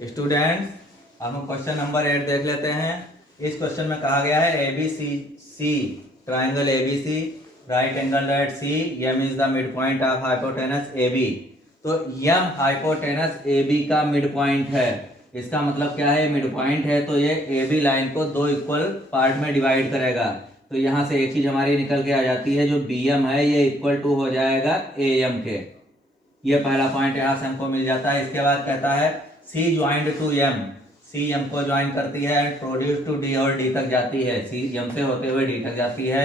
Students, हम question number 8 देख लेते हैं। इस क्वेश्चन में कहा गया है A B C triangle A B C right angle at C M is the mid point of hypotenuse A B. तो यम हाइपोटेनस ए बी का मिड पॉइंट है। इसका मतलब क्या है? मिड पॉइंट है तो ये ए बी लाइन को दो इक्वल पार्ट में डिवाइड करेगा। तो यहाँ से एक चीज हमारी निकल के आ जाती है, जो बी एम है ये इक्वल टू हो जाएगा ए एम के। ये पहला पॉइंट यहाँ से हमको मिल जाता है। इसके बाद कहता है C joint to M, C M को ज्वाइन करती है एंड प्रोड्यूस टू डी और डी तक जाती है। सी एम से होते हुए डी तक जाती है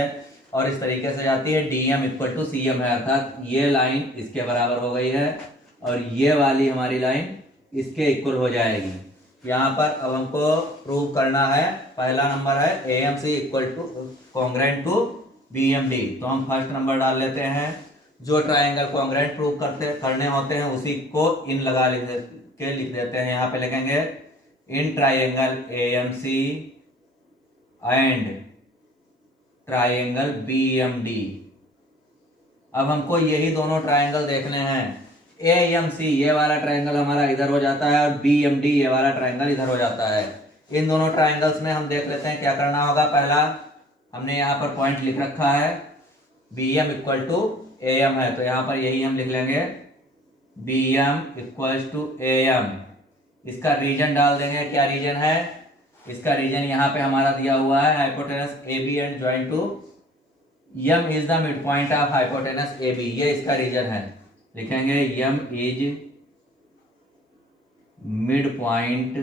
और इस तरीके से जाती है। D M equal to C M है, अर्थात ये लाइन इसके बराबर हो गई है और ये वाली हमारी लाइन इसके इक्वल हो जाएगी। यहाँ पर अब हमको प्रूव करना है, पहला नंबर है A M C equal to congruent to B M D. तो हम फर्स्ट नंबर डाल लेते हैं। जो ट्राइंगल कॉन्ग्रेंट प्रूव करने होते हैं उसी को इन लगा लिख देते हैं। यहाँ पे लिखेंगे in triangle A M C and triangle B M D. अब हमको यही दोनों ट्राइंगल देखने हैं। ए एम सी ये वाला ट्राइंगल हमारा इधर हो जाता है और बी एम डी ये वाला ट्राइंगल इधर हो जाता है। इन दोनों ट्राइंगल्स में हम देख लेते हैं क्या करना होगा। पहला हमने यहाँ पर पॉइंट लिख रखा है, B M equal to A M है, तो यहाँ पर यही हम लिख लेंगे B M equal to A M. इसका रीजन डाल देंगे, क्या रीजन है? इसका रीजन यहाँ पे हमारा दिया हुआ है, hypotenuse A B and joint to M is the mid point of hypotenuse A B. ये इसका रीजन है। लिखेंगे M is mid point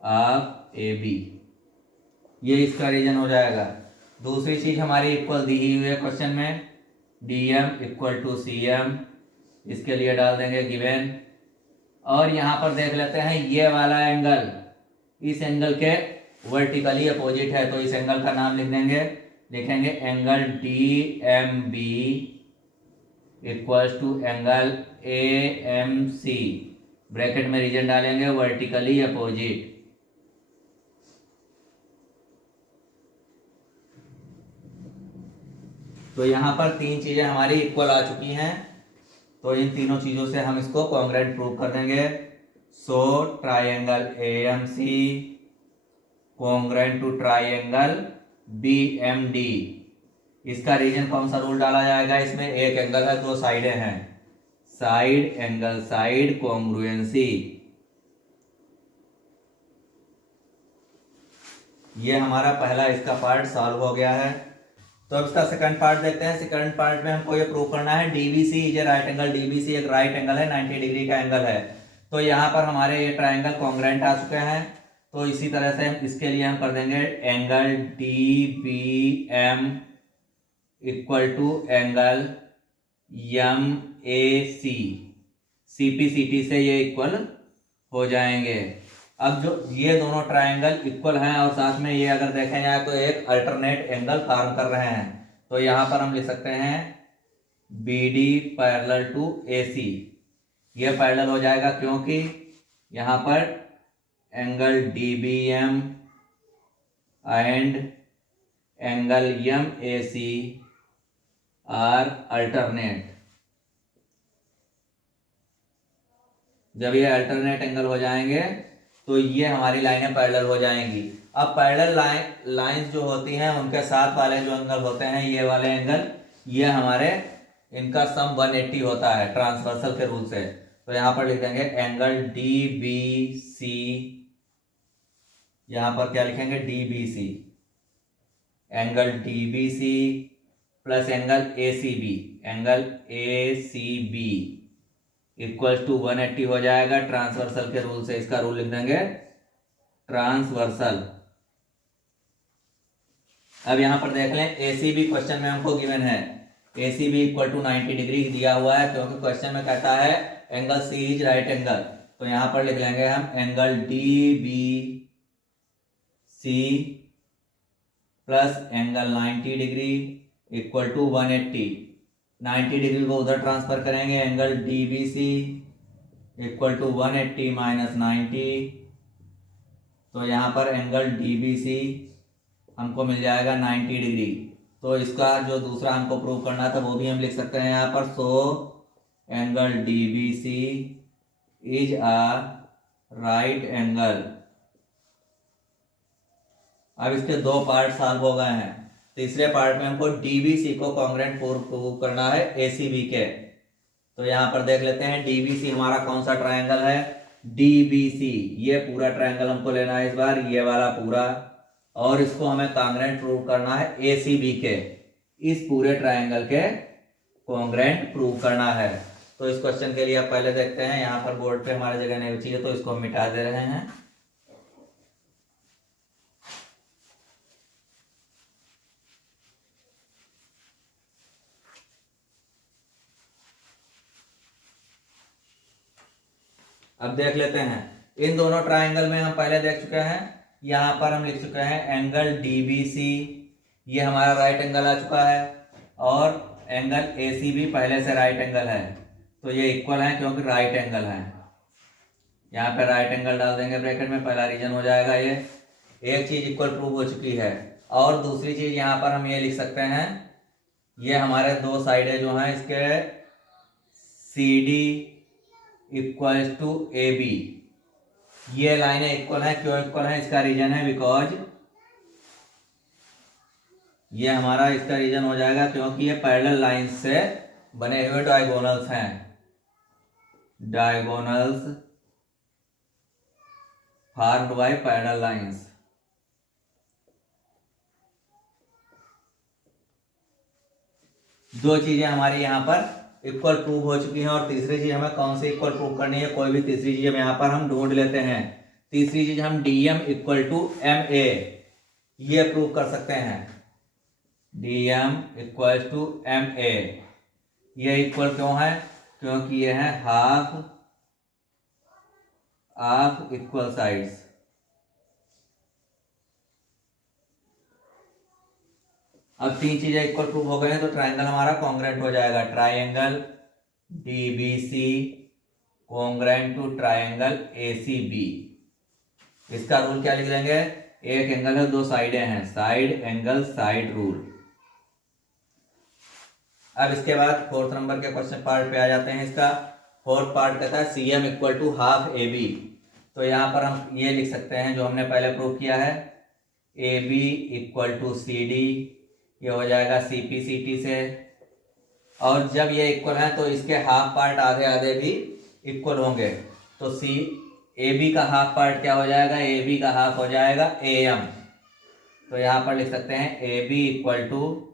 of A B, ये इसका रीजन हो जाएगा। दूसरी चीज हमारी इक्वल दी हुई है क्वेश्चन में, D M equal to C M, इसके लिए डाल देंगे गिवन। और यहाँ पर देख लेते हैं ये वाला एंगल इस एंगल के वर्टिकली अपोजिट है, तो इस एंगल का नाम लिख देंगे, लिखेंगे angle D M B equal to angle A M C, bracket में रीजन डालेंगे वर्टिकली अपोजिट। तो यहाँ पर तीन चीजें हमारी इक्वल आ चुकी हैं, तो इन तीनों चीजों से हम इसको कॉन्ग्रेंट प्रूव कर देंगे। So triangle A M C congruent to triangle B M D. इसका रीजन कौन सा रूल डाला जाएगा? इसमें एक एंगल है, दो साइडें हैं, साइड एंगल साइड कॉन्ग्रुएंसी। ये हमारा पहला इसका पार्ट सॉल्व हो गया है। तो अब इसका सेकंड पार्ट देखते हैं। सेकंड पार्ट में हमको ये प्रूव करना है DBC is a right angle. DBC एक राइट एंगल है, 90 डिग्री का एंगल है। तो यहाँ पर हमारे ये ट्राइंगल कॉन्ग्रेंट आ चुके हैं, तो इसी तरह से इसके लिए हम कर देंगे angle D B M equal to angle M A C. C P C T से ये इक्वल हो जाएंगे। अब जो ये दोनों ट्राइंगल इक्वल हैं और साथ में ये अगर देखें जाए तो एक अल्टरनेट एंगल फॉर्म कर रहे हैं, तो यहाँ पर हम लिख सकते हैं B D parallel to A C. ये पैरेलल हो जाएगा क्योंकि यहाँ पर angle D B M and angle M A C are alternate. जब ये अल्टरनेट एंगल हो जाएंगे तो ये हमारी लाइनें पैरेलल हो जाएंगी। अब पैरेलल लाइंस जो होती हैं उनके साथ वाले जो एंगल होते हैं, ये वाले एंगल, ये हमारे इनका सम 180 होता है ट्रांसवर्सल के रूल से। तो यहाँ पर लिख देंगे एंगल डी बी सी, यहाँ पर क्या लिखेंगे D B C, angle D B C plus angle A C B, angle A C B equal to 180 हो जाएगा ट्रांसवर्सल के रूल से। इसका रूल लिख देंगे ट्रांसवर्सल। अब यहां पर देख लें ACB क्वेश्चन में हमको गिवन है, ACB इक्वल टू 90 डिग्री दिया हुआ है क्योंकि क्वेश्चन में कहता है angle C is right angle. तो यहां पर लिख लेंगे हम angle DBC plus angle 90 degree equal to 180। 90 degree को उधर ट्रांसफर करेंगे, angle DBC equal to 180 minus 90। तो यहाँ पर एंगल DBC हमको मिल जाएगा 90 डिग्री। तो इसका जो दूसरा हमको प्रूव करना था वो भी हम लिख सकते हैं यहाँ पर। So angle DBC is a right angle. अब इसके दो पार्ट सॉल्व हो गए हैं। तीसरे पार्ट में हमको DBC को कॉन्ग्रुएंट प्रूव करना है ACB के। तो यहाँ पर देख लेते हैं DBC हमारा कौन सा ट्रायंगल है। DBC ये पूरा ट्रायंगल हमको लेना है इस बार, ये वाला पूरा, और इसको हमें कॉन्ग्रुएंट प्रूव करना है ACB के। इस पूरे ट्रायंगल के कॉन्ग्रुएंट प्रूव करना है। तो इस क्वेश्चन के लिए आप पहले देखते हैं, यहाँ पर बोर्ड पे हमारी जगह नहीं बची है तो इसको हम मिटा दे रहे हैं। अब देख लेते हैं, इन दोनों ट्रायंगल में हम पहले देख चुके हैं। यहाँ पर हम लिख चुके हैं एंगल DBC, ये हमारा राइट एंगल आ चुका है, और एंगल ACB पहले से राइट एंगल है, तो ये इक्वल है क्योंकि राइट एंगल है। यहाँ पे राइट एंगल डाल देंगे ब्रैकेट में, पहला रीजन हो जाएगा ये। एक चीज इक्वल प्रूव हो चुकी है, और दूसरी चीज यहाँ पर हम ये लिख सकते हैं, ये हमारे दो साइडें जो हैं इसके CD इक्वल्स टू AB, ये लाइनें इक्वल है। क्यों इक्वल है? इसका रीजन है बिकॉज ये हमारा इसका रीजन हो जाएगा क्योंकि ये पैरेलल लाइंस से बने हुए डायगोनल्स हैं। Diagonals formed by parallel lines. दो चीजें हमारी यहाँ पर इक्वल प्रूव हो चुकी हैं, और तीसरी चीज हमें कौन सी इक्वल प्रूव करनी है? कोई भी तीसरी चीज हम यहाँ पर हम ढूंढ लेते हैं। तीसरी चीज हम DM इक्वल टू MA ये प्रूव कर सकते हैं। DM इक्वल टू MA, ये इक्वल क्यों है? क्योंकि ये है हाफ ऑफ इक्वल साइड्स। अब तीन चीजें इक्वल प्रूव हो गए हैं तो ट्रायंगल हमारा कॉन्ग्रुएंट हो जाएगा। Triangle DBC congruent to triangle ACB। इसका रूल क्या लिख देंगे? एक एंगल है, दो साइडें हैं, साइड एंगल साइड रूल। अब इसके बाद फोर्थ नंबर के क्वेश्चन पार्ट पे आ जाते हैं। इसका फोर्थ पार्ट कहता है CM equal to half AB। तो यहाँ पर हम ये लिख सकते हैं जो हमने पहले प्रूव किया है, AB इक्वल टू CD, ये हो जाएगा CP CT से, और जब ये इक्वल है तो इसके हाफ पार्ट आधे आधे भी इक्वल होंगे। तो AB का हाफ पार्ट क्या हो जाएगा? AB का हाफ हो जाएगा AM। तो यहाँ पर लिख सकते हैं AB इक्वल टू,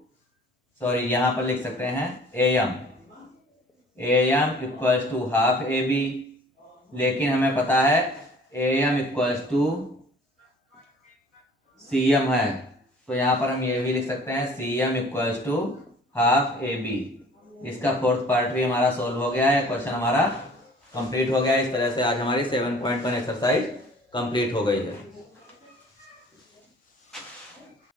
सॉरी यहाँ पर लिख सकते हैं AM equals to half AB, लेकिन हमें पता है AM इक्वल्स टू CM है, तो यहाँ पर हम ये भी लिख सकते हैं CM equals to half AB। इसका फोर्थ पार्ट भी हमारा सोल्व हो गया है, क्वेश्चन हमारा कंप्लीट हो गया है। इस तरह से आज हमारी 7.1 एक्सरसाइज कंप्लीट हो गई है।